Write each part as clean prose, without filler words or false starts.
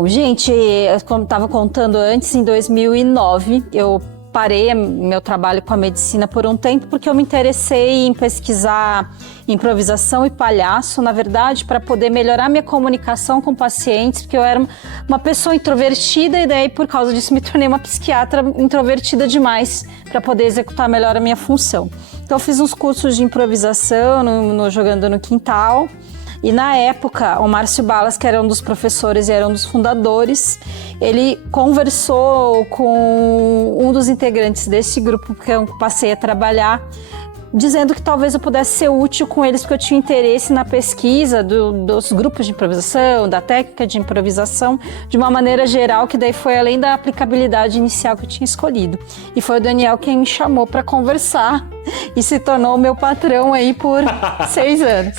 Bom, gente, como estava contando antes, em 2009, eu parei meu trabalho com a medicina por um tempo porque eu me interessei em pesquisar improvisação e palhaço, na verdade, para poder melhorar minha comunicação com pacientes, porque eu era uma pessoa introvertida e daí, por causa disso, me tornei uma psiquiatra introvertida demais para poder executar melhor a minha função. Então, eu fiz uns cursos de improvisação Jogando no Quintal. E na época, o Márcio Balas, que era um dos professores e era um dos fundadores, ele conversou com um dos integrantes desse grupo que eu passei a trabalhar, dizendo que talvez eu pudesse ser útil com eles, porque eu tinha interesse na pesquisa dos grupos de improvisação, da técnica de improvisação, de uma maneira geral, que daí foi além da aplicabilidade inicial que eu tinha escolhido. E foi o Daniel quem me chamou para conversar e se tornou meu patrão aí por 6 anos.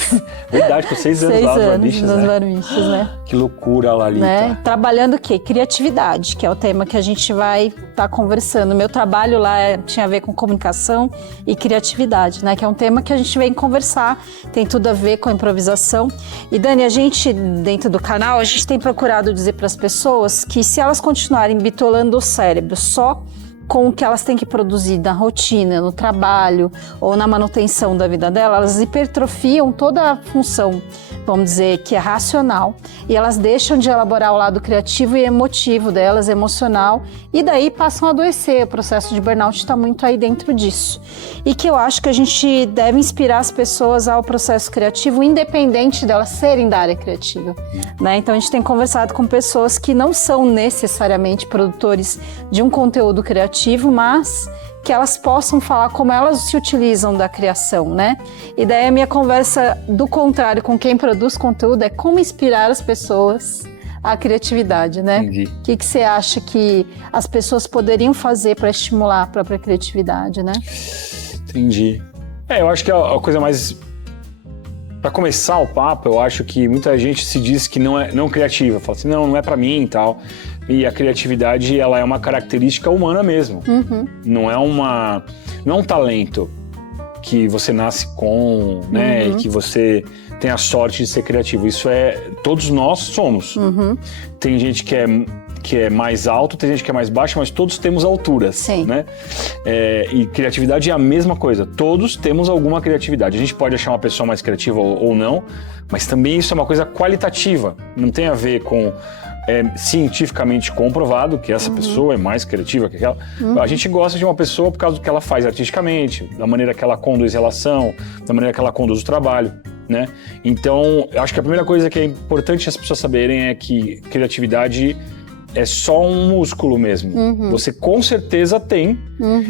Verdade, por 6 anos lá nas Barbixas, né? Que loucura, Lalita. Né? Trabalhando o quê? Criatividade, que é o tema que a gente vai estar conversando. Meu trabalho lá tinha a ver com comunicação e criatividade, né? Que é um tema que a gente vem conversar, tem tudo a ver com a improvisação. E Dani, a gente, dentro do canal, a gente tem procurado dizer para as pessoas que se elas continuarem bitolando o cérebro só com o que elas têm que produzir na rotina, no trabalho ou na manutenção da vida delas, elas hipertrofiam toda a função, vamos dizer, que é racional, e elas deixam de elaborar o lado criativo e emotivo delas, emocional, e daí passam a adoecer. O processo de burnout está muito aí dentro disso. E que eu acho que a gente deve inspirar as pessoas ao processo criativo, independente delas serem da área criativa, né? Então a gente tem conversado com pessoas que não são necessariamente produtores de um conteúdo criativo, mas que elas possam falar como elas se utilizam da criação, né? E daí a minha conversa, do contrário, com quem produz conteúdo, é como inspirar as pessoas à criatividade, né? Entendi. O que você acha que as pessoas poderiam fazer para estimular a própria criatividade, né? Entendi. Eu acho que a coisa mais... Para começar o papo, eu acho que muita gente se diz que não criativa. Fala assim, não é para mim e tal. E a criatividade, ela é uma característica humana mesmo. Uhum. Não é um talento que você nasce com, né? Uhum. E que você tem a sorte de ser criativo. Isso todos nós somos. Uhum. Tem gente que é mais alto, tem gente que é mais baixa, mas todos temos alturas. Sim. Né? E criatividade é a mesma coisa. Todos temos alguma criatividade. A gente pode achar uma pessoa mais criativa ou não, mas também isso é uma coisa qualitativa. Não tem a ver com... cientificamente comprovado que essa pessoa é mais criativa que aquela. A gente gosta de uma pessoa por causa do que ela faz artisticamente, da maneira que ela conduz relação, da maneira que ela conduz o trabalho, né? Então, eu acho que a primeira coisa que é importante as pessoas saberem é que criatividade é só um músculo mesmo. Você com certeza tem,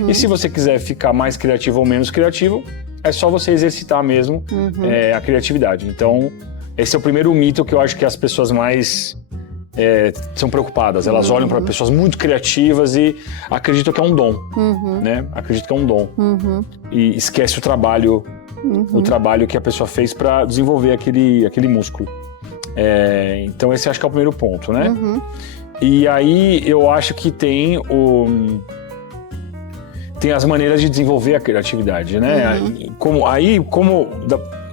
e se você quiser ficar mais criativo ou menos criativo, é só você exercitar mesmo a criatividade. Então, esse é o primeiro mito que eu acho que as pessoas mais... são preocupadas, elas olham para pessoas muito criativas e acreditam que é um dom, né? Acreditam que é um dom e esquece o trabalho que a pessoa fez para desenvolver aquele músculo. Então esse acho que é o primeiro ponto, né? E aí eu acho que tem as maneiras de desenvolver a criatividade, né?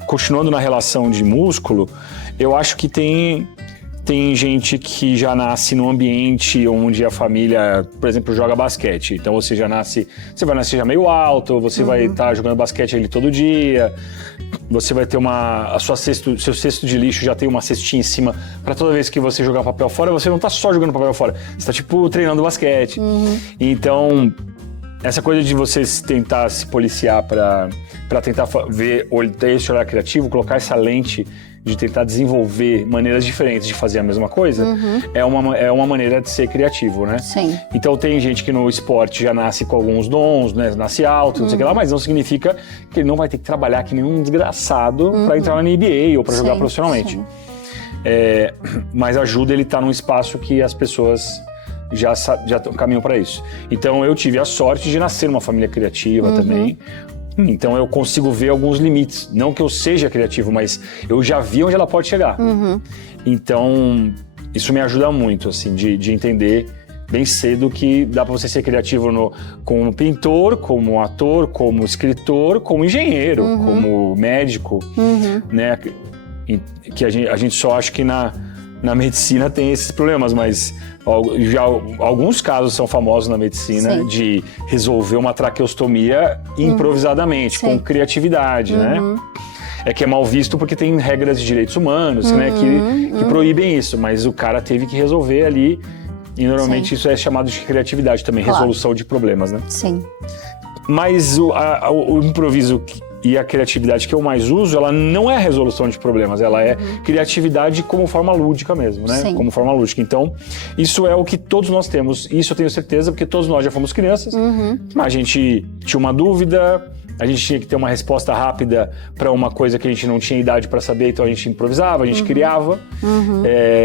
Continuando na relação de músculo, eu acho que tem gente que já nasce num ambiente onde a família, por exemplo, joga basquete. Então você vai nascer já meio alto, você vai estar jogando basquete ali todo dia, você vai ter seu cesto de lixo já tem uma cestinha em cima para toda vez que você jogar papel fora, você não está só jogando papel fora, você está treinando basquete. Então, essa coisa de você tentar se policiar para tentar ter esse olhar criativo, colocar essa lente de tentar desenvolver maneiras diferentes de fazer a mesma coisa, é uma maneira de ser criativo, né? Sim. Então tem gente que no esporte já nasce com alguns dons, né? Nasce alto, não sei o que lá, mas não significa que ele não vai ter que trabalhar que nem um desgraçado para entrar na NBA ou para jogar profissionalmente. Sim. Mas ajuda ele a estar num espaço que as pessoas já caminham para isso. Então eu tive a sorte de nascer numa família criativa também. Então eu consigo ver alguns limites. Não que eu seja criativo, mas eu já vi onde ela pode chegar. Então isso me ajuda muito, assim, de entender bem cedo que dá para você ser criativo como pintor, como ator, como escritor, como engenheiro, como médico, né? Que a gente só acha que na medicina tem esses problemas, mas já alguns casos são famosos na medicina Sim. de resolver uma traqueostomia improvisadamente, com criatividade, né? É que é mal visto porque tem regras de direitos humanos, né, que proíbem isso, mas o cara teve que resolver ali, e normalmente isso é chamado de criatividade também, resolução de problemas, né? Sim. Mas o improviso e a criatividade que eu mais uso, ela não é resolução de problemas, ela é criatividade como forma lúdica mesmo, né? Sim. Como forma lúdica. Então, isso é o que todos nós temos. Isso eu tenho certeza, porque todos nós já fomos crianças. A gente tinha uma dúvida, a gente tinha que ter uma resposta rápida para uma coisa que a gente não tinha idade para saber, então a gente improvisava, a gente criava.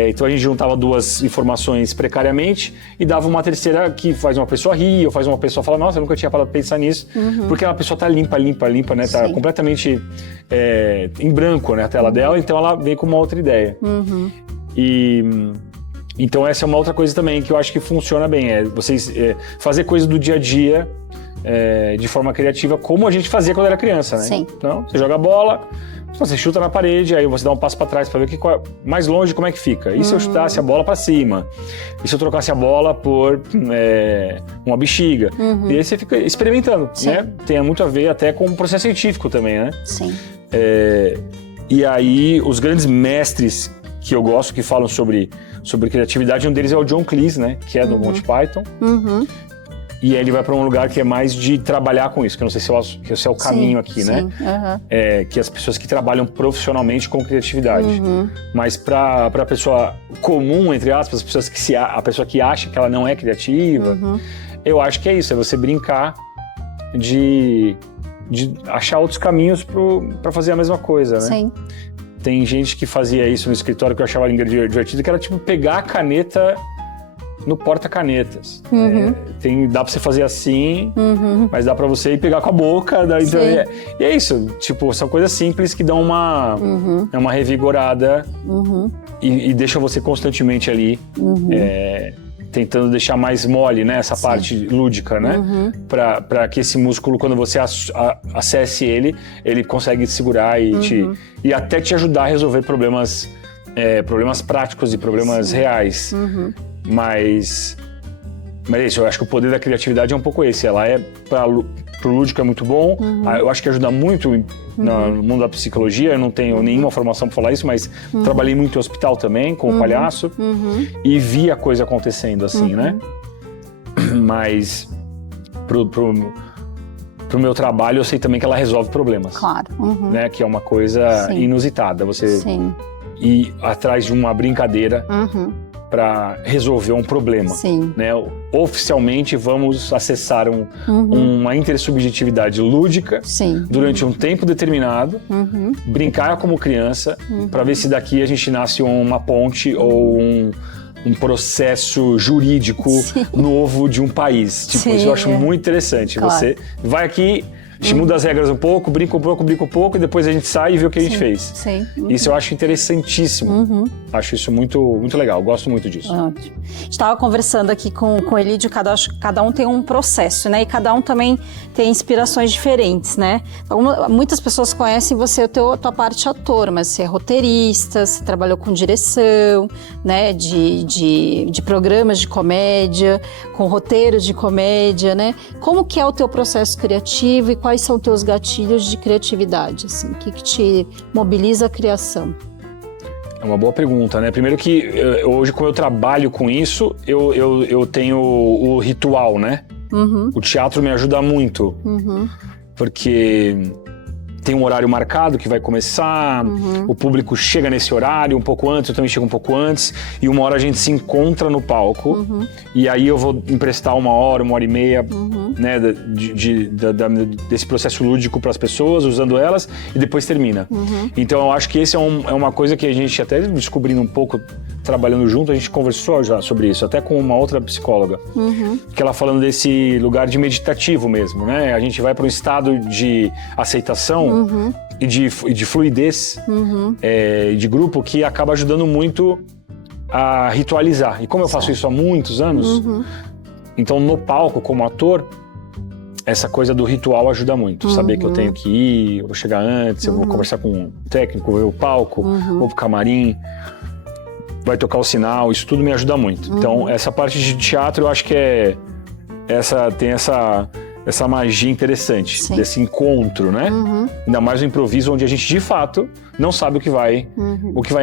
Então a gente juntava duas informações precariamente e dava uma terceira que faz uma pessoa rir, ou faz uma pessoa falar, nossa, eu nunca tinha parado de pensar nisso, porque a pessoa tá limpa, né? Tá completamente em branco, né, a tela dela, então ela vem com uma outra ideia. Então essa é uma outra coisa também que eu acho que funciona bem, vocês fazer coisas do dia a dia de forma criativa, como a gente fazia quando era criança, né? Sim. Então, você joga a bola, você chuta na parede, aí você dá um passo para trás para ver mais longe como é que fica. E se eu chutasse a bola para cima? E se eu trocasse a bola por uma bexiga? E aí você fica experimentando, né? Tem muito a ver até com o processo científico também, né? Sim. E aí, os grandes mestres que eu gosto, que falam sobre criatividade, um deles é o John Cleese, né? Que é do Monty Python. E aí ele vai para um lugar que é mais de trabalhar com isso, que eu não sei se esse é o caminho aqui, né? Que as pessoas que trabalham profissionalmente com criatividade. Mas para a pessoa comum, entre aspas, a pessoa que acha que ela não é criativa, eu acho que é isso, é você brincar de achar outros caminhos para fazer a mesma coisa, né? Sim. Tem gente que fazia isso no escritório que eu achava divertido, que era tipo pegar a caneta no porta-canetas. Dá pra você fazer assim, mas dá pra você ir pegar com a boca. E é isso, tipo, são coisas simples que dão uma revigorada e deixam você constantemente ali tentando deixar mais mole, né, essa parte lúdica, né? Pra que esse músculo, quando você acesse ele consegue segurar e até te ajudar a resolver problemas práticos e problemas reais. Mas é isso, eu acho que o poder da criatividade é um pouco esse. Ela pro lúdico é muito bom, eu acho que ajuda muito no mundo da psicologia. Eu não tenho nenhuma formação para falar isso, mas trabalhei muito em hospital também, como palhaço, e vi a coisa acontecendo assim, né? Mas pro meu trabalho eu sei também que ela resolve problemas. Claro. Né? Que é uma coisa inusitada, você ir atrás de uma brincadeira para resolver um problema. Né? Oficialmente, vamos acessar uma intersubjetividade lúdica durante um tempo determinado, brincar como criança, para ver se daqui a gente nasce uma ponte ou um processo jurídico novo de um país. Tipo, isso eu acho muito interessante. Claro. Você vai aqui, a gente muda as regras um pouco, brinca um pouco, e depois a gente sai e vê o que a gente fez. Isso eu acho interessantíssimo. Acho isso muito, muito legal, gosto muito disso. Ótimo. A gente estava conversando aqui com o Elídio, cada um tem um processo, né? E cada um também tem inspirações diferentes, né? Muitas pessoas conhecem você, a tua parte ator, mas você é roteirista, você trabalhou com direção, né? De programas de comédia, com roteiros de comédia, né? Como que é o teu processo criativo e quais são os teus gatilhos de criatividade, assim? O que te mobiliza a criação? É uma boa pergunta, né? Primeiro que hoje, como eu trabalho com isso, eu tenho o ritual, né? O teatro me ajuda muito, porque tem um horário marcado que vai começar, o público chega nesse horário um pouco antes, eu também chego um pouco antes, e uma hora a gente se encontra no palco, e aí eu vou emprestar uma hora e meia, né, desse processo lúdico para as pessoas, usando elas, e depois termina. Então eu acho que esse é uma coisa que a gente, até descobrindo um pouco, trabalhando junto, a gente conversou já sobre isso, até com uma outra psicóloga, que ela falando desse lugar de meditativo mesmo, né? A gente vai para um estado de aceitação e de fluidez de grupo que acaba ajudando muito a ritualizar. E como eu faço isso há muitos anos, então no palco, como ator, essa coisa do ritual ajuda muito. Saber que eu tenho que ir, eu vou chegar antes, eu vou conversar com o técnico, ver o palco, vou pro camarim. vai tocar o sinal, isso tudo me ajuda muito. Então, essa parte de teatro eu acho que tem essa magia interessante, Sim. desse encontro, né? Ainda mais no improviso, onde a gente, de fato, não sabe o que vai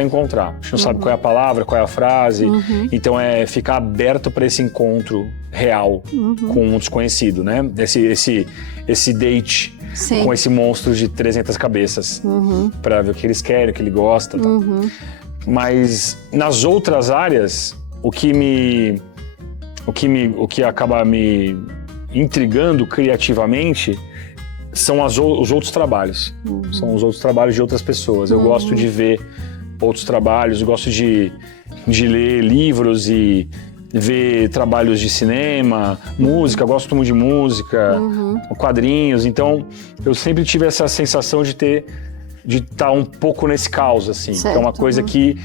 encontrar. A gente não sabe qual é a palavra, qual é a frase. Então, é ficar aberto para esse encontro real com um desconhecido, né? Esse date Sim. com esse monstro de 300 cabeças, para ver o que eles querem, o que ele gosta. Tá? Mas, nas outras áreas, o que acaba me intrigando criativamente são os outros trabalhos. São os outros trabalhos de outras pessoas. Eu gosto de ver outros trabalhos, eu gosto de ler livros e ver trabalhos de cinema, música, gosto muito de música, quadrinhos. Então, eu sempre tive essa sensação de estar um pouco nesse caos, assim. Certo. Que é uma coisa que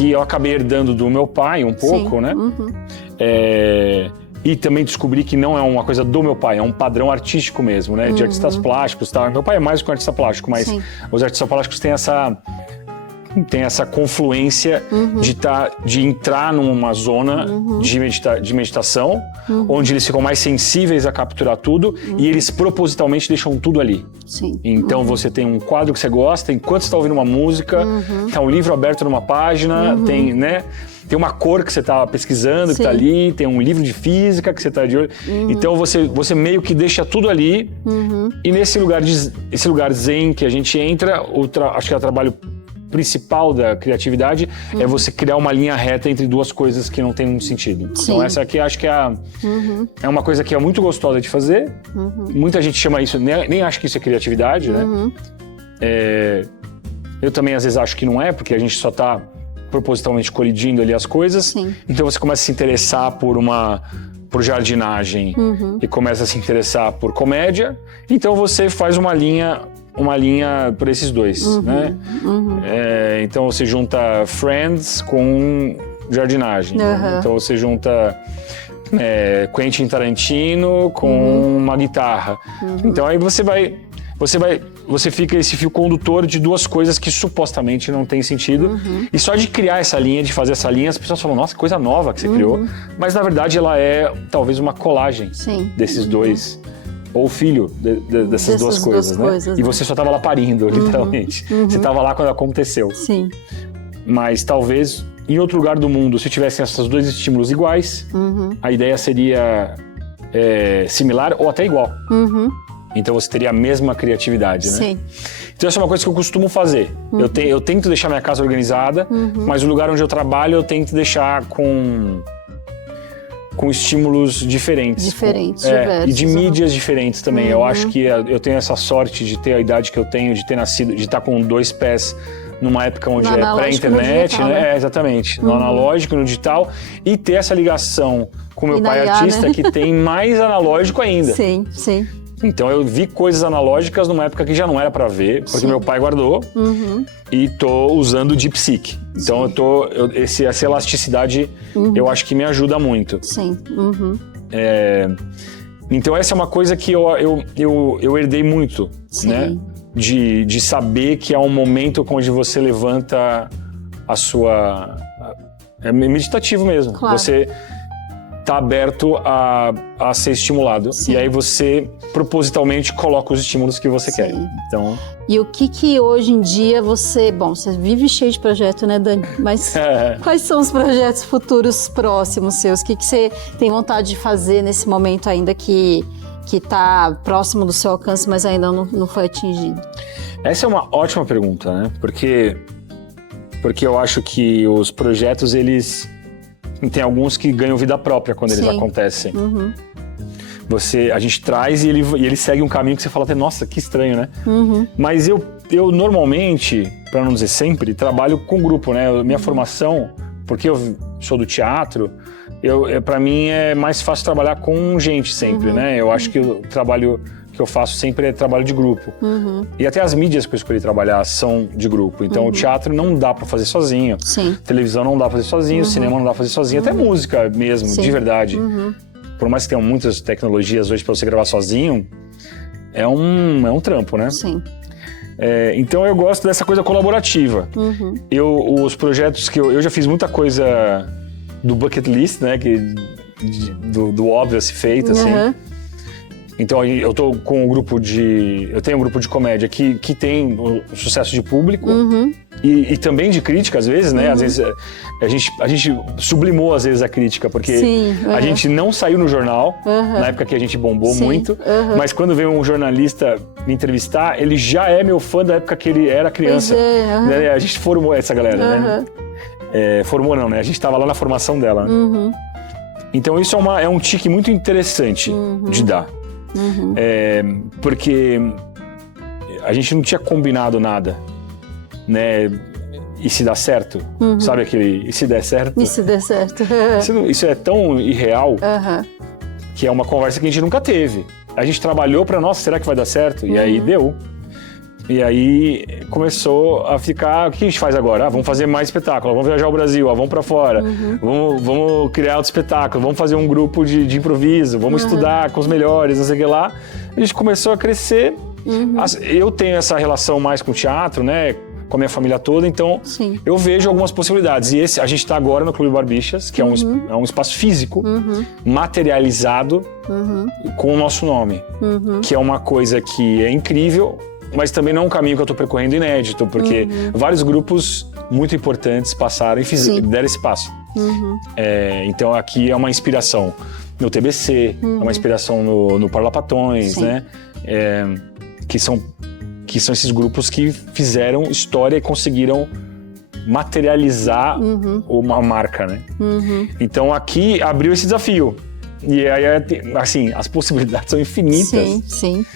eu acabei herdando do meu pai um pouco, né? E também descobri que não é uma coisa do meu pai, é um padrão artístico mesmo, né? De artistas plásticos, tá? Meu pai é mais do que um artista plástico, mas os artistas plásticos têm essa confluência de entrar numa zona de meditação, onde eles ficam mais sensíveis a capturar tudo e eles propositalmente deixam tudo ali. Sim. Então você tem um quadro que você gosta, enquanto você está ouvindo uma música, tem um livro aberto numa página, tem uma cor que você está pesquisando, que está ali, tem um livro de física que você está de olho. Então você meio que deixa tudo ali e nesse lugar zen que a gente entra, acho que é o trabalho principal da criatividade é você criar uma linha reta entre duas coisas que não tem muito sentido. Sim. Então essa aqui acho que é uma coisa que é muito gostosa de fazer. Muita gente chama isso, nem acha que isso é criatividade, né? Eu também às vezes acho que não é, porque a gente só está propositalmente colidindo ali as coisas. Sim. Então você começa a se interessar por jardinagem e começa a se interessar por comédia. Então você faz uma linha por esses dois, né? Então você junta Friends com jardinagem. Então você junta Quentin Tarantino com uma guitarra. Então aí você fica esse fio condutor de duas coisas que supostamente não tem sentido. E só de criar essa linha, de fazer essa linha, as pessoas falam, nossa, que coisa nova que você criou. Mas na verdade ela é talvez uma colagem desses dois. Ou filho dessas duas coisas, né? E você só estava lá parindo, literalmente. Você estava lá quando aconteceu. Sim. Mas talvez em outro lugar do mundo, se tivessem esses dois estímulos iguais, a ideia seria similar ou até igual. Então você teria a mesma criatividade, né? Sim. Então essa é uma coisa que eu costumo fazer. Eu tento deixar minha casa organizada, mas o lugar onde eu trabalho eu tento deixar com estímulos diferentes. Diversos. E de mídias diferentes também. Eu acho que eu tenho essa sorte de ter a idade que eu tenho, de ter nascido, de estar com 2 pés numa época onde é pré-internet, digital, né? Exatamente. No analógico, no digital. E ter essa ligação com meu pai artista, né? Que tem mais analógico ainda. Sim, sim. Então eu vi coisas analógicas numa época que já não era pra ver, porque meu pai guardou e tô usando de psique. Então essa elasticidade eu acho que me ajuda muito. Sim. Então essa é uma coisa que eu herdei muito, né? De saber que há um momento onde você levanta a sua... É meditativo mesmo. Claro. Você tá aberto a ser estimulado. E aí você propositalmente coloca os estímulos que você quer. Então... E o que hoje em dia você vive cheio de projeto, né, Dani? Mas quais são os projetos futuros próximos seus? O que você tem vontade de fazer nesse momento ainda que tá próximo do seu alcance, mas ainda não foi atingido? Essa é uma ótima pergunta, né? Porque eu acho que os projetos, eles... Tem alguns que ganham vida própria quando eles acontecem. A gente traz e ele segue um caminho que você fala até, nossa, que estranho, né? Mas eu normalmente, para não dizer sempre, trabalho com grupo, né? Minha formação, porque eu sou do teatro, para mim é mais fácil trabalhar com gente sempre, né? Eu acho que o trabalho que eu faço sempre é trabalho de grupo. E até as mídias que eu escolhi trabalhar são de grupo. Então o teatro não dá para fazer sozinho. Televisão não dá para fazer sozinho, cinema não dá para fazer sozinho, até música mesmo, de verdade. Por mais que tenham muitas tecnologias hoje para você gravar sozinho, é um trampo, né? Então eu gosto dessa coisa colaborativa. Os projetos que eu já fiz muita coisa do bucket list, né? Do óbvio a ser feito, assim. Então eu tô com eu tenho um grupo de comédia que tem um sucesso de público e também de crítica às vezes, né? Às vezes a gente sublimou às vezes a crítica, porque a gente não saiu no jornal, na época que a gente bombou muito, mas quando veio um jornalista me entrevistar, ele já é meu fã da época que ele era criança. Né? A gente formou essa galera, né? Formou não, né? A gente tava lá na formação dela. Né? Então isso é um tique muito interessante de dar. Porque a gente não tinha combinado nada, né? E se dá certo? Sabe aquele, e se der certo? E se der certo? Isso é tão irreal que é uma conversa que a gente nunca teve. A gente trabalhou pra, nossa, será que vai dar certo? E aí deu. E aí começou a ficar, o que a gente faz agora? Vamos fazer mais espetáculo, vamos viajar ao Brasil, vamos pra fora, vamos criar outro espetáculo, vamos fazer um grupo de improviso, vamos estudar com os melhores, não sei o que lá. A gente começou a crescer. Eu tenho essa relação mais com o teatro, né? Com a minha família toda, então eu vejo algumas possibilidades. E a gente está agora no Clube Barbixas, que é um espaço físico, materializado com o nosso nome, que é uma coisa que é incrível, mas também não é um caminho que eu estou percorrendo inédito, porque vários grupos muito importantes passaram e deram esse passo. Então aqui é uma inspiração no TBC, é uma inspiração no Parlapatões, né? Que são esses grupos que fizeram história e conseguiram materializar uma marca, né? Então aqui abriu esse desafio. E aí, assim, as possibilidades são infinitas. Sim.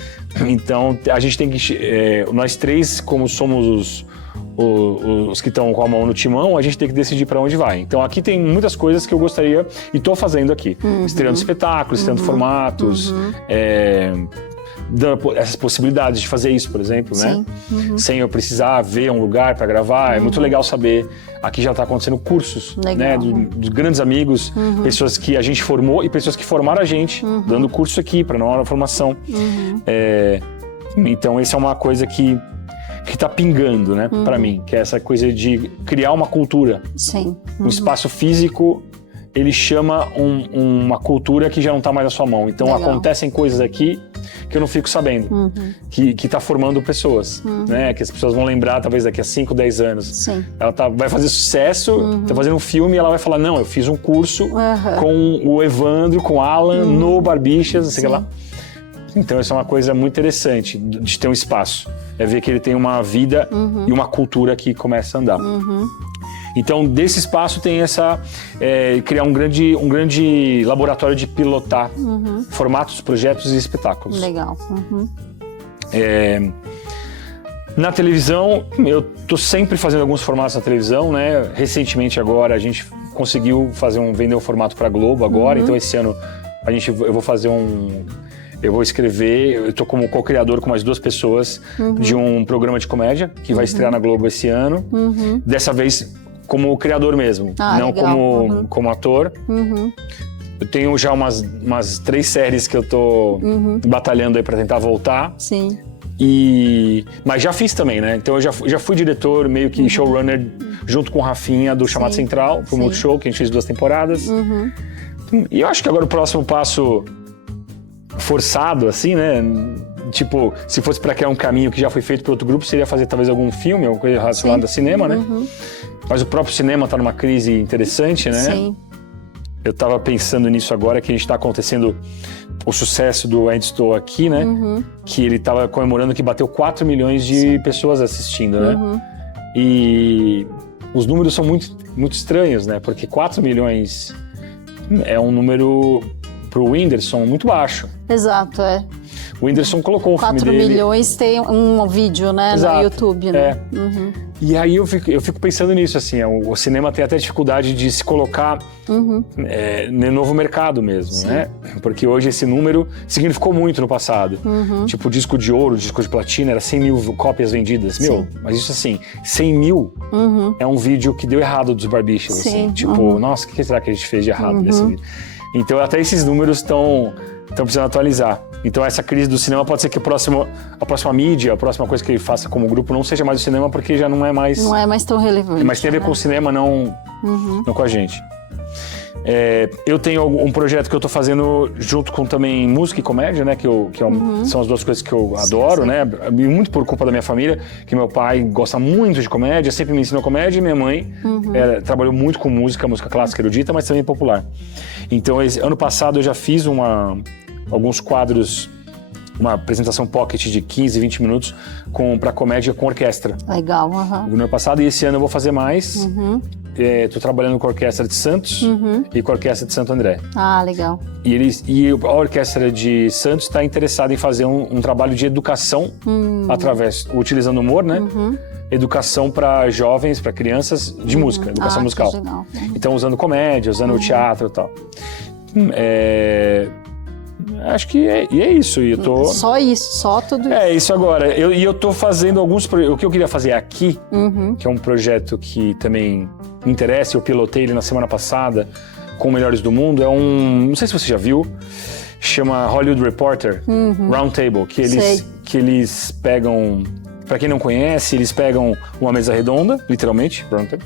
Então a gente tem que... nós três, como somos os que estão com a mão no timão, a gente tem que decidir para onde vai. Então aqui tem muitas coisas que eu gostaria e estou fazendo aqui. Estreando espetáculos, estreando formatos... dando essas possibilidades de fazer isso, por exemplo, né? Sem eu precisar ver um lugar para gravar. É muito legal saber. Aqui já está acontecendo cursos, né? Dos grandes amigos, pessoas que a gente formou e pessoas que formaram a gente, dando curso aqui para nova formação. Então, essa é uma coisa que está pingando, né? Para mim, que é essa coisa de criar uma cultura. Um espaço físico. Ele chama uma cultura que já não está mais na sua mão. Então acontecem coisas aqui que eu não fico sabendo, que está formando pessoas, né? Que as pessoas vão lembrar talvez daqui a 5, 10 anos. Ela vai fazer sucesso, está fazendo um filme e ela vai falar, não, eu fiz um curso com o Evandro, com o Alan, no Barbixas, não sei o que lá. Então isso é uma coisa muito interessante de ter um espaço. É ver que ele tem uma vida e uma cultura que começa a andar. Então, desse espaço tem criar um grande laboratório de pilotar formatos, projetos e espetáculos. Legal. Na televisão, eu tô sempre fazendo alguns formatos na televisão, né? Recentemente agora a gente conseguiu vender um formato para Globo agora, então esse ano eu vou fazer eu vou escrever, eu tô como co-criador com mais 2 pessoas de um programa de comédia que vai estrear na Globo esse ano. Dessa vez como criador mesmo, não como ator. Eu tenho já umas 3 séries que eu tô batalhando aí pra tentar voltar. Mas já fiz também, né? Então eu já fui diretor, meio que showrunner, junto com o Rafinha, do Chamado Central, pro Multishow, que a gente fez 2 temporadas. E eu acho que agora o próximo passo forçado, assim, né? Tipo, se fosse pra criar um caminho que já foi feito por outro grupo, seria fazer talvez algum filme, alguma coisa relacionada a cinema, né? Mas o próprio cinema tá numa crise interessante, né? Eu tava pensando nisso agora, que a gente tá acontecendo o sucesso do Ainda Estou Aqui, né? Que ele tava comemorando que bateu 4 milhões de pessoas assistindo, né? E os números são muito, muito estranhos, né? Porque 4 milhões é um número pro Whindersson muito baixo. Exato, O Whindersson colocou o filme dele... 4 milhões tem um vídeo, né, no YouTube, né? E aí eu fico pensando nisso, assim, o cinema tem até dificuldade de se colocar no novo mercado mesmo, né? Porque hoje esse número significou muito no passado. Tipo, disco de ouro, disco de platina, era 100 mil cópias vendidas. Mas isso assim, 100 mil é um vídeo que deu errado dos Barbixas, assim. Tipo, nossa, o que será que a gente fez de errado nesse vídeo? Então até esses números estão Então precisando atualizar. Então essa crise do cinema pode ser que a próxima mídia, a próxima coisa que ele faça como grupo não seja mais o cinema, porque já não é mais... Não é mais tão relevante. Mas tem a ver com o cinema, não com a gente. Eu tenho um projeto que eu tô fazendo junto com também música e comédia, né? São as duas coisas que eu adoro, né? E muito por culpa da minha família, que meu pai gosta muito de comédia, sempre me ensinou comédia, e minha mãe trabalhou muito com música clássica erudita, mas também popular. Então, ano passado eu já fiz alguns quadros, uma apresentação pocket de 15, 20 minutos para comédia com orquestra. Legal, No ano passado, e esse ano eu vou fazer mais. Estou trabalhando com a Orquestra de Santos e com a Orquestra de Santo André. Ah, legal. E a Orquestra de Santos está interessada em fazer um trabalho de educação utilizando humor, né? Educação para jovens, para crianças de música, educação musical. Legal. Então, usando comédia, usando o teatro e tal. Acho que é isso. E eu tô... Só isso, só tudo isso. É isso agora. Eu tô fazendo alguns projetos. O que eu queria fazer aqui, que é um projeto que também me interessa, eu pilotei ele na semana passada com o Melhores do Mundo, não sei se você já viu, chama Hollywood Reporter, Roundtable, que eles pegam, para quem não conhece, eles pegam uma mesa redonda, literalmente, Roundtable,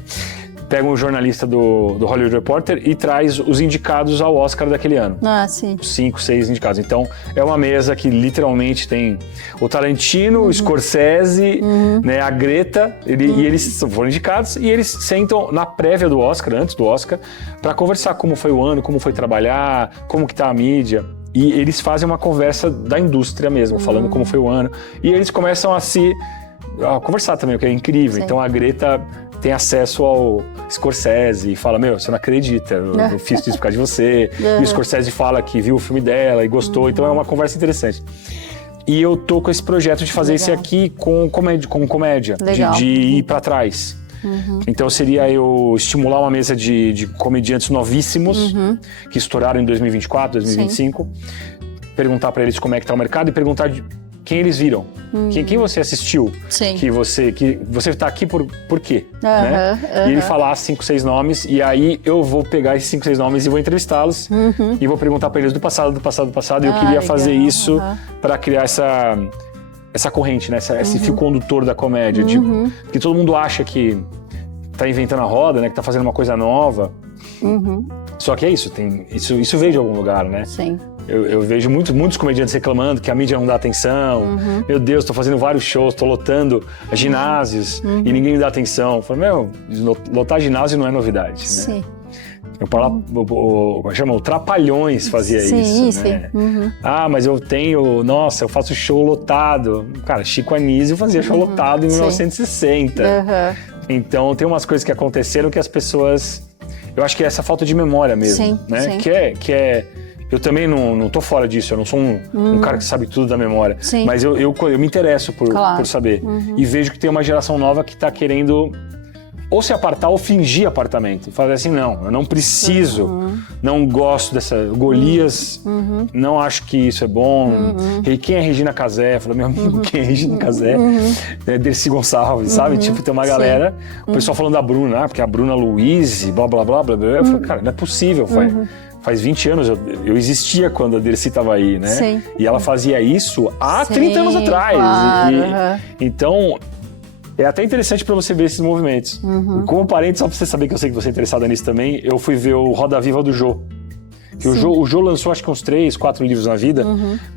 pega um jornalista do Hollywood Reporter e traz os indicados ao Oscar daquele ano. Ah, sim. 5, 6 indicados. Então, é uma mesa que literalmente tem o Tarantino, o Scorsese, né, a Greta, e eles foram indicados e eles sentam na prévia do Oscar, antes do Oscar, para conversar como foi o ano, como foi trabalhar, como que tá a mídia. E eles fazem uma conversa da indústria mesmo, falando como foi o ano. E eles começam a conversar também, o que é incrível. Sim. Então, a Greta tem acesso ao Scorsese e fala, você não acredita, eu fiz isso por causa de você. E o Scorsese fala que viu o filme dela e gostou, então é uma conversa interessante. E eu tô com esse projeto de fazer esse aqui com comédia, de ir para trás. Então seria eu estimular uma mesa de comediantes novíssimos que estouraram em 2024, 2025, perguntar para eles como é que tá o mercado e perguntar quem eles viram, quem você assistiu, que você tá aqui por quê, né? E ele falar 5, 6 nomes, e aí eu vou pegar esses 5, 6 nomes e vou entrevistá-los e vou perguntar para eles do passado, e eu queria fazer isso para criar essa corrente, né? Esse fio condutor da comédia, que todo mundo acha que tá inventando a roda, né? Que tá fazendo uma coisa nova. Só que é isso, isso veio de algum lugar, né? Sim. Eu vejo muitos comediantes reclamando que a mídia não dá atenção. Meu Deus, tô fazendo vários shows, tô lotando ginásios e ninguém me dá atenção. Eu falo, lotar ginásio não é novidade, né? Sim. O Trapalhões fazia isso, né? Mas eu faço show lotado. Cara, Chico Anísio fazia show lotado em 1960. Então tem umas coisas que aconteceram que as pessoas... Eu acho que é essa falta de memória mesmo, né? Sim. Que é eu também não tô fora disso, eu não sou um cara que sabe tudo da memória. Sim. Mas eu me interesso por saber. E vejo que tem uma geração nova que tá querendo ou se apartar ou fingir apartamento. Fazer assim, não, eu não preciso, não gosto dessa... Golias, não acho que isso é bom. E quem é Regina Casé? Fala, meu amigo, quem é Regina Casé? Dercy Gonçalves, sabe? Tipo, tem uma galera, o pessoal falando da Bruna, porque a Bruna Luiz, blá, blá, blá, blá, blá. Eu falei, cara, não é possível, faz 20 anos, eu existia quando a Dercy estava aí, né? Sim. E ela fazia isso há 30 anos atrás. Claro, então, é até interessante para você ver esses movimentos. Como parente, só para você saber que eu sei que você é interessada nisso também, eu fui ver o Roda Viva do Jô. Que o Jô lançou acho que uns 3, 4 livros na vida,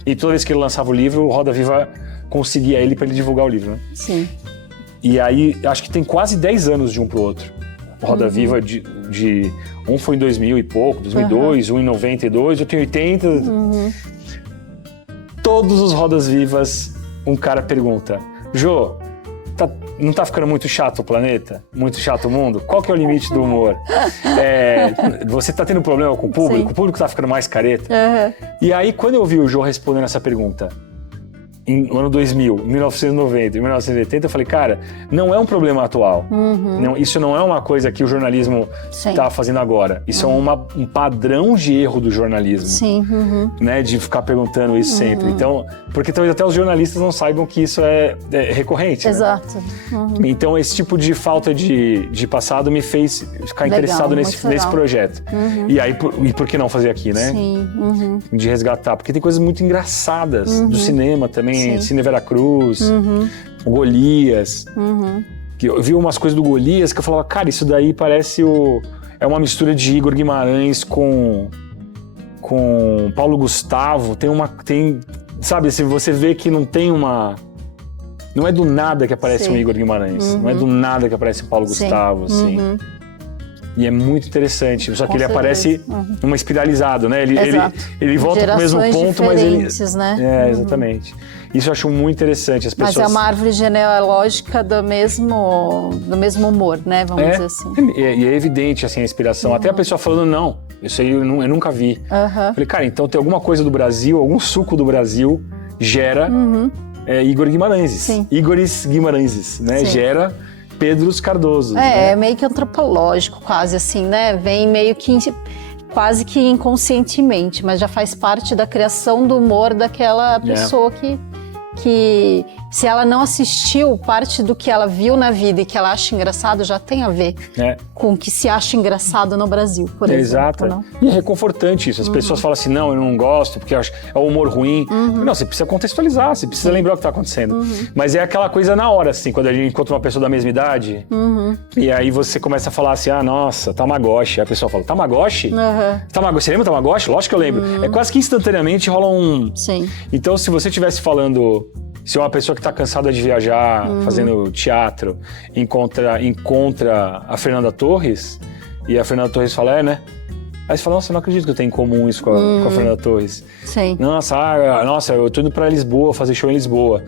e toda vez que ele lançava o livro, o Roda Viva conseguia ele para ele divulgar o livro, né? Sim. E aí, acho que tem quase 10 anos de um pro outro. O Roda Viva um foi em 2000 e pouco, 2002, um em 92, eu tenho 80. Todos os Rodas Vivas, um cara pergunta, Jô, não tá ficando muito chato o planeta? Muito chato o mundo? Qual que é o limite do humor? Você tá tendo problema com o público? Sim. O público tá ficando mais careta? E aí, quando eu vi o Jô respondendo essa pergunta, no ano 2000, 1990, 1980, eu falei, cara, não é um problema atual. Não, isso não é uma coisa que o jornalismo está fazendo agora. Isso é um padrão de erro do jornalismo. Sim. Né, de ficar perguntando isso sempre. Então, porque talvez até os jornalistas não saibam que isso é recorrente. Exato. Né? Então, esse tipo de falta de passado me fez ficar interessado nesse projeto. E aí, por que não fazer aqui, né? Sim. De resgatar. Porque tem coisas muito engraçadas do cinema também. Cine Veracruz, Golias. Que eu vi umas coisas do Golias que eu falava, cara, isso daí parece é uma mistura de Igor Guimarães com Paulo Gustavo. Sabe, se você vê que não é do nada que aparece um Igor Guimarães. Não é do nada que aparece um Paulo Gustavo, assim. E é muito interessante. Só que ele aparece numa espiralizado, né? Ele volta pro mesmo ponto, mas ele... né? Exatamente. Isso eu acho muito interessante. As pessoas... Mas é uma árvore genealógica do mesmo humor, né? Vamos dizer assim. E é evidente, assim, a inspiração. Até a pessoa falando, não, isso aí eu nunca vi. Falei, cara, então tem alguma coisa do Brasil, algum suco do Brasil gera Igor Guimarães. Sim. Igores Guimarães, né? Sim. Gera Pedros Cardoso. É, né? meio que antropológico, quase assim, né? Vem meio que quase que inconscientemente, mas já faz parte da criação do humor daquela pessoa que se ela não assistiu parte do que ela viu na vida e que ela acha engraçado, já tem a ver com o que se acha engraçado no Brasil, por exemplo. Exato. Não? E é reconfortante isso. As pessoas falam assim, não, eu não gosto, porque é o humor ruim. Não, você precisa contextualizar, você precisa lembrar o que está acontecendo. Mas é aquela coisa na hora, assim, quando a gente encontra uma pessoa da mesma idade, e aí você começa a falar assim, nossa, Tamagotchi. Aí a pessoa fala, Tamagotchi? Você lembra Tamagotchi? Lógico que eu lembro. É quase que instantaneamente rola um... Sim. Então, se você estivesse falando... Se uma pessoa que está cansada de viajar, fazendo teatro, encontra a Fernanda Torres, e a Fernanda Torres fala, né? Aí você fala, nossa, eu não acredito que eu tenho em comum isso com a Fernanda Torres. Sim. Nossa, eu tô indo pra Lisboa, fazer show em Lisboa.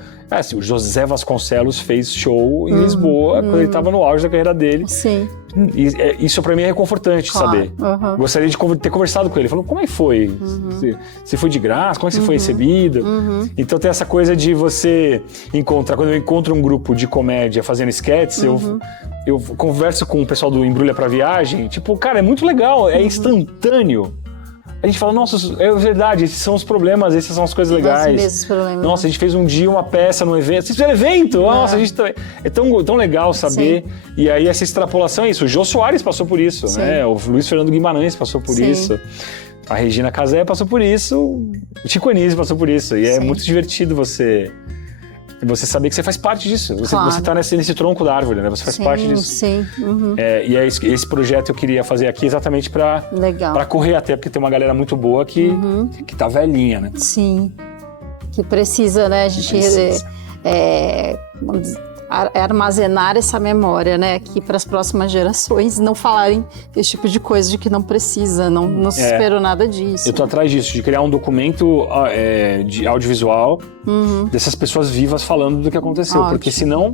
O José Vasconcelos fez show em Lisboa, quando ele tava no auge da carreira dele. Sim. E isso pra mim é reconfortante, saber. Gostaria de ter conversado com ele. Falou, como é que foi? Você foi de graça? Como é que você foi recebido? Então tem essa coisa de você encontrar... Quando eu encontro um grupo de comédia fazendo sketches, eu converso com o pessoal do Embrulha pra Viagem. Tipo, cara, é muito legal, é instantâneo. A gente fala, nossa, é verdade, esses são os problemas, essas são as coisas legais. Os mesmos problemas. Nossa, a gente fez um dia uma peça num evento. Vocês fizeram evento? Nossa, a gente é tão legal saber. Sim. E aí essa extrapolação é isso. O Jô Soares passou por isso, né? O Luiz Fernando Guimarães passou por isso. A Regina Casé passou por isso. O Chico Anísio passou por isso. E é muito divertido você saber que você faz parte disso. Você tá nesse tronco da árvore, né? Você faz parte disso. Sim. E é esse projeto eu queria fazer aqui exatamente para correr até, porque tem uma galera muito boa que tá velhinha, né? Sim. Que precisa, né? A gente armazenar essa memória, né? Aqui para as próximas gerações não falarem esse tipo de coisa de que não precisa, não se esperou nada disso. Eu tô atrás disso, de criar um documento de audiovisual dessas pessoas vivas falando do que aconteceu, porque senão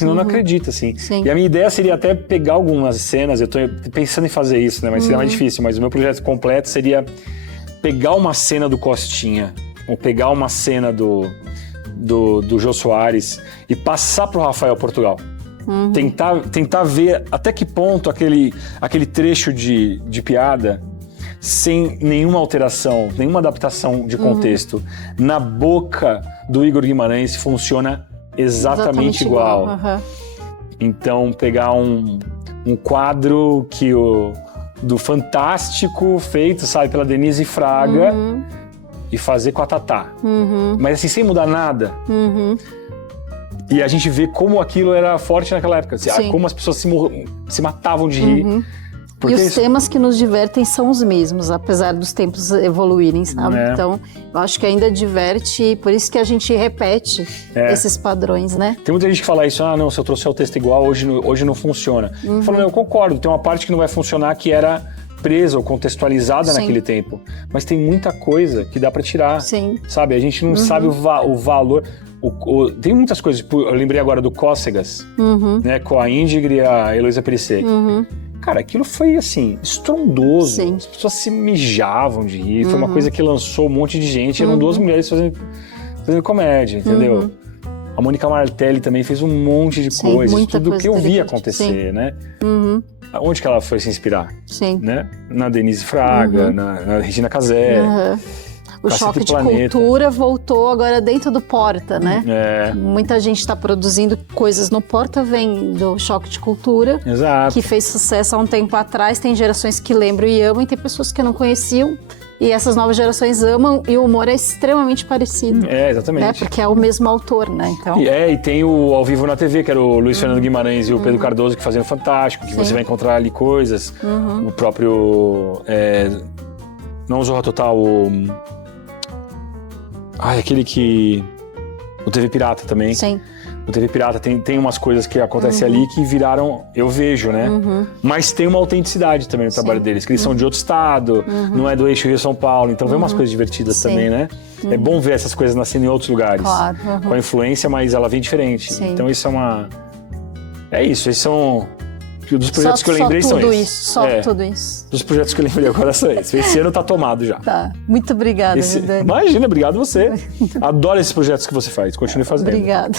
não acredita, assim. Sim. E a minha ideia seria até pegar algumas cenas, eu tô pensando em fazer isso, né? Mas seria mais difícil, mas o meu projeto completo seria pegar uma cena do Costinha, ou pegar uma cena do Jô Soares e passar pro Rafael Portugal. Tentar ver até que ponto aquele trecho de piada, sem nenhuma alteração, nenhuma adaptação de contexto, na boca do Igor Guimarães funciona exatamente igual. Então, pegar um quadro do Fantástico, feito, sabe, pela Denise Fraga, e fazer com a Tatá. Mas assim, sem mudar nada. E a gente vê como aquilo era forte naquela época. Como as pessoas se matavam de rir. E os temas que nos divertem são os mesmos, apesar dos tempos evoluírem, sabe? Então, eu acho que ainda diverte, por isso que a gente repete esses padrões, né? Tem muita gente que fala isso, não, se eu trouxer o texto igual, hoje não funciona. Falando, eu concordo, tem uma parte que não vai funcionar que era presa ou contextualizada naquele tempo. Mas tem muita coisa que dá pra tirar. Sim. Sabe? A gente não sabe o valor. Tem muitas coisas, eu lembrei agora do Cócegas, né? Com a Índigre e a Heloísa Perissé. Cara, aquilo foi, assim, estrondoso. Sim. As pessoas se mijavam de rir. Foi uma coisa que lançou um monte de gente. Eram duas mulheres fazendo... fazendo comédia, entendeu? A Mônica Martelli também fez um monte de Sim, coisas, muita tudo coisa que eu vi interessante. acontecer, né? Uhum. Onde que ela foi se inspirar? Sim. Né? Na Denise Fraga, na Regina Casé. Uhum. O Cacete choque de Planeta. cultura voltou agora dentro do Porta, né? É, Muita gente está produzindo coisas no Porta, vem do choque de cultura, exato. que fez sucesso há um tempo atrás. Tem gerações que lembram e amam, e tem pessoas que não conheciam. E essas novas gerações amam, e o humor é extremamente parecido. É, exatamente. Né? Porque é o mesmo autor, né? Então, E tem o Ao Vivo na TV, que era o Luiz Fernando Guimarães e o Pedro Cardoso que faziam Fantástico, que você vai encontrar ali coisas. O próprio... não o Zorra Total, aquele que... O TV Pirata também. sim. O TV Pirata tem umas coisas que acontecem ali que viraram... Eu vejo, né? Mas tem uma autenticidade também no trabalho deles, que eles são de outro estado, não é do eixo Rio-São Paulo, então vem umas coisas divertidas Sim. também, né? É bom ver essas coisas nascendo em outros lugares. Claro. Com a influência, mas ela vem diferente. Sim. Então isso é uma... É isso, esses são... Dos projetos que eu lembrei só são tudo esses. isso, só tudo isso. Dos projetos que eu lembrei agora são esses. Esse ano tá tomado já. Tá. Muito obrigada, Vidani. Imagina, obrigado você. Adoro esses projetos que você faz. Continue fazendo. Obrigada.